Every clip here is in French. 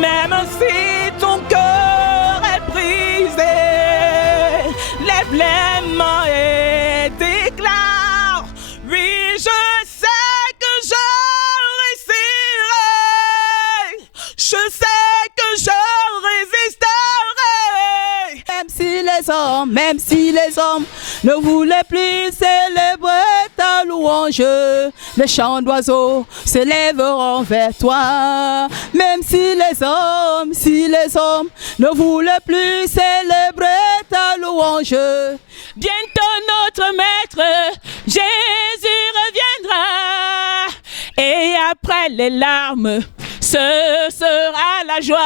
Même si ton cœur est brisé, lève les mains et déclare: oui, je sais que je réussirai. Je sais que je résisterai. Même si les hommes ne voulaient plus célébrer ta louange, les chants d'oiseaux s'élèveront vers toi. Même si les hommes ne voulaient plus célébrer ta louange, bientôt notre maître Jésus reviendra. Et après les larmes, ce sera la joie.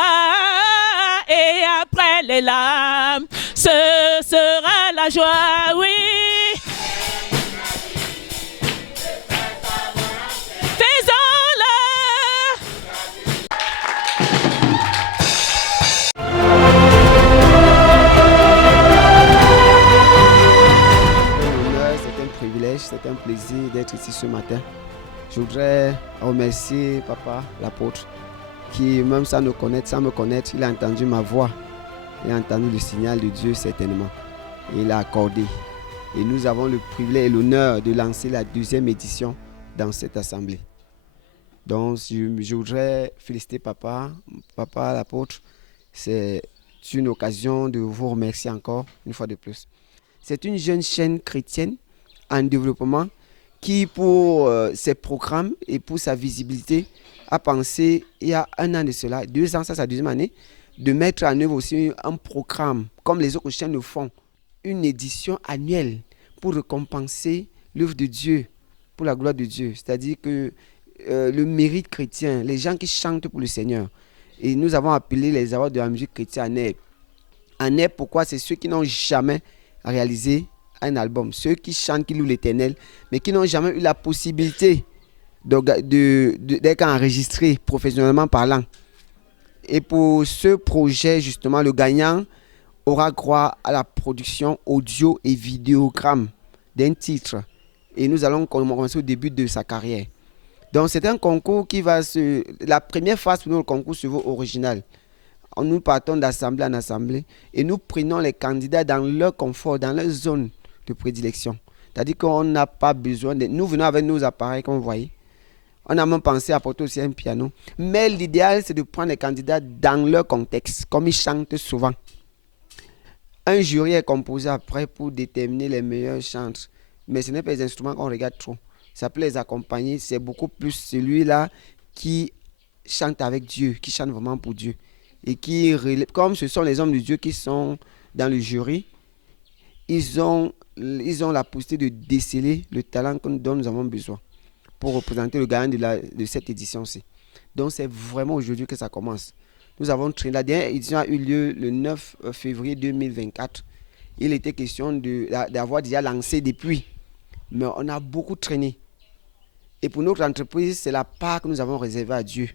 Et après les larmes, ce sera la joie, oui. Faisons-le. C'est un privilège, c'est un plaisir d'être ici ce matin. Je voudrais remercier Papa, l'apôtre, qui même sans me connaître, il a entendu ma voix. Il a entendu le signal de Dieu certainement. Et il a accordé. Et nous avons le privilège et l'honneur de lancer la 2e édition dans cette assemblée. Donc je voudrais féliciter Papa l'apôtre. C'est une occasion de vous remercier encore une fois de plus. C'est une jeune chaîne chrétienne en développement qui, pour ses programmes et pour sa visibilité, a pensé il y a 1 an de cela, 2 ans, ça c'est la 2e année, de mettre en œuvre aussi un programme, comme les autres chaînes le font, une édition annuelle pour récompenser l'œuvre de Dieu, pour la gloire de Dieu. C'est-à-dire que le mérite chrétien, les gens qui chantent pour le Seigneur. Et nous avons appelé les awards de la musique chrétienne en NEB. En NEB, pourquoi? C'est ceux qui n'ont jamais réalisé un album, ceux qui chantent, qui louent l'Éternel, mais qui n'ont jamais eu la possibilité d'être enregistrés professionnellement parlant. Et pour ce projet, justement, le gagnant aura droit à la production audio et vidéogramme d'un titre. Et nous allons commencer au début de sa carrière. Donc, c'est un concours qui va se... La première phase pour nous, le concours se veut original. Nous partons d'assemblée en assemblée et nous prenons les candidats dans leur confort, dans leur zone de prédilection. C'est-à-dire qu'on n'a pas besoin de... Nous venons avec nos appareils, comme vous voyez. On a même pensé apporter aussi un piano. Mais l'idéal, c'est de prendre les candidats dans leur contexte, comme ils chantent souvent. Un jury est composé après pour déterminer les meilleurs chanteurs. Mais ce n'est pas les instruments qu'on regarde trop. Ça peut les accompagner. C'est beaucoup plus celui-là qui chante avec Dieu, qui chante vraiment pour Dieu. Et qui, comme ce sont les hommes de Dieu qui sont dans le jury, ils ont la possibilité de déceler le talent dont nous avons besoin pour représenter le gagnant de cette édition-ci. Donc, c'est vraiment aujourd'hui que ça commence. Nous avons traîné. La dernière édition a eu lieu le 9 février 2024. Il était question d'avoir déjà lancé depuis. Mais on a beaucoup traîné. Et pour notre entreprise, c'est la part que nous avons réservée à Dieu.